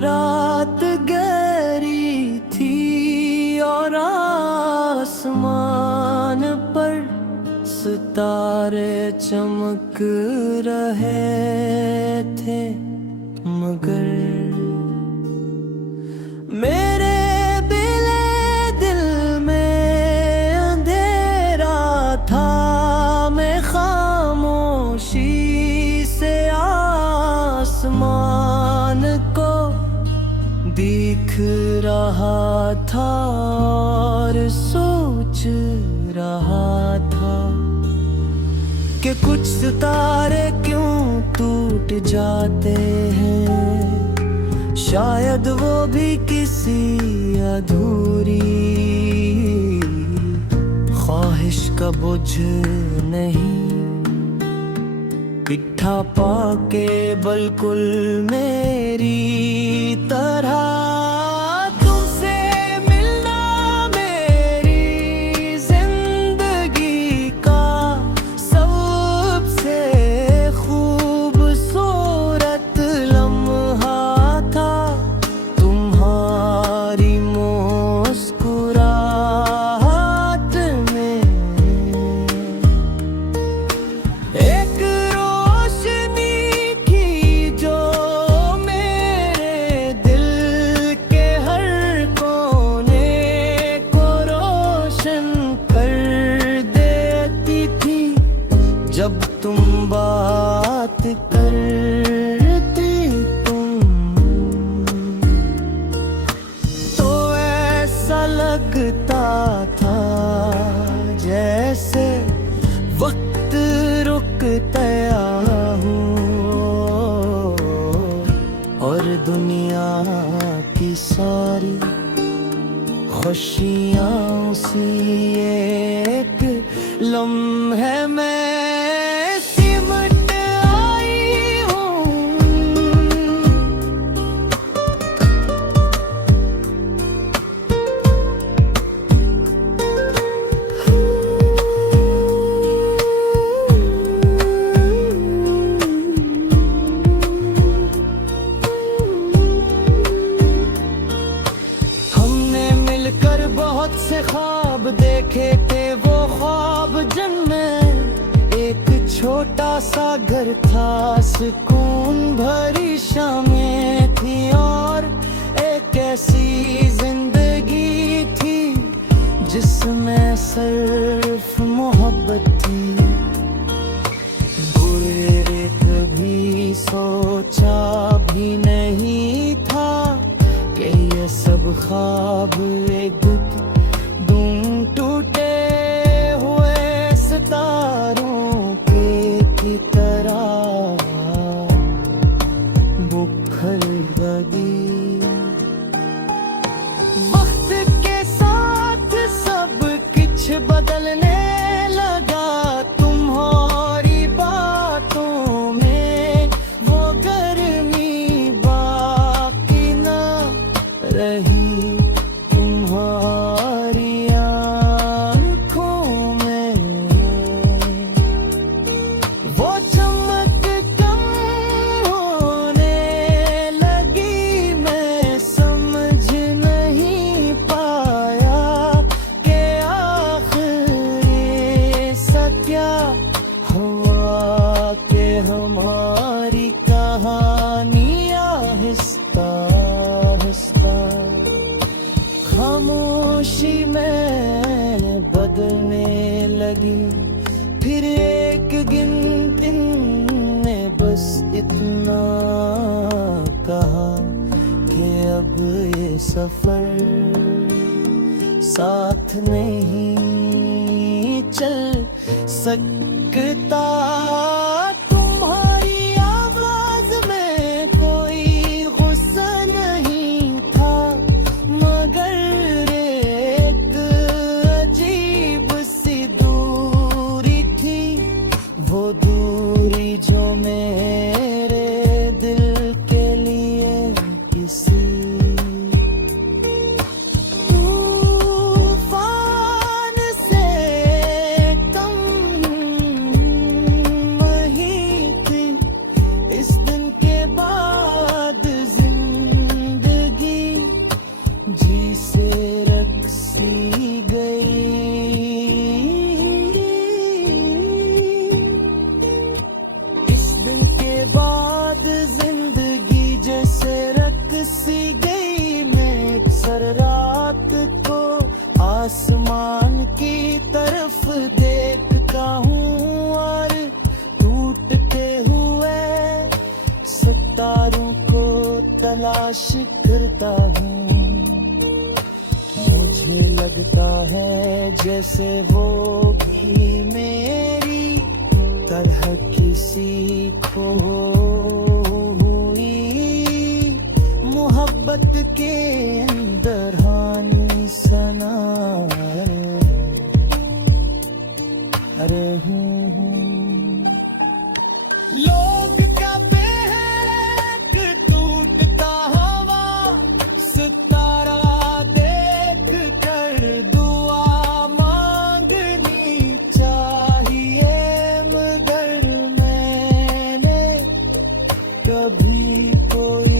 रात गहरी थी और आसमान पर सितारे चमक रहे थे, मगर मेरे बिले दिल में अंधेरा था। मैं खामोशी से आसमान को देख रहा था और सोच रहा था कि कुछ सितारे क्यों टूट जाते हैं। शायद वो भी किसी अधूरी ख्वाहिश का बोझ नहीं, पिट्ठा पाके बिल्कुल मेरी तरह। तुमसे मिलना मेरी जिंदगी का सबसे खूबसूरत लम्हा था। तुम्हारी मुस्कुराहट में एक जब तुम बात करती तो ऐसा लगता था जैसे वक्त रुकता हूँ और दुनिया की सारी खुशियाँ उसी एक लम्हे में बहुत से ख्वाब देखे थे, वो ख्वाब जिनमें एक छोटा सा घर था, सुकून भरी शामें थी और एक ऐसी जिंदगी थी जिसमें सिर्फ मोहब्बत थी। बुरे कभी सोचा भी नहीं था कि ये सब ख्वाब एक टूटे हुए सितारों की तरह बुखर गई। वक्त के साथ सब कुछ बदलने लगा, तुम्हारी बातों में वो गर्मी बाकी न रही। हमारी कहानी आहिस्ता आहिस्ता खामोशी में बदलने लगी। फिर एक गिनती ने बस इतना कहा कि अब ये सफर साथ नहीं चल सकता। जो मेरे दिल के लिए किसी तूफान से कम तारों को तलाश करता हूँ, मुझे लगता है जैसे वो भी मेरी तरह किसी खोई मोहब्बत के अंदर हानि सना। अरे लोग कहते हैं कि टूटता हवा सितारा देख कर दुआ मांगनी चाहिए, मगर मैंने कभी कोई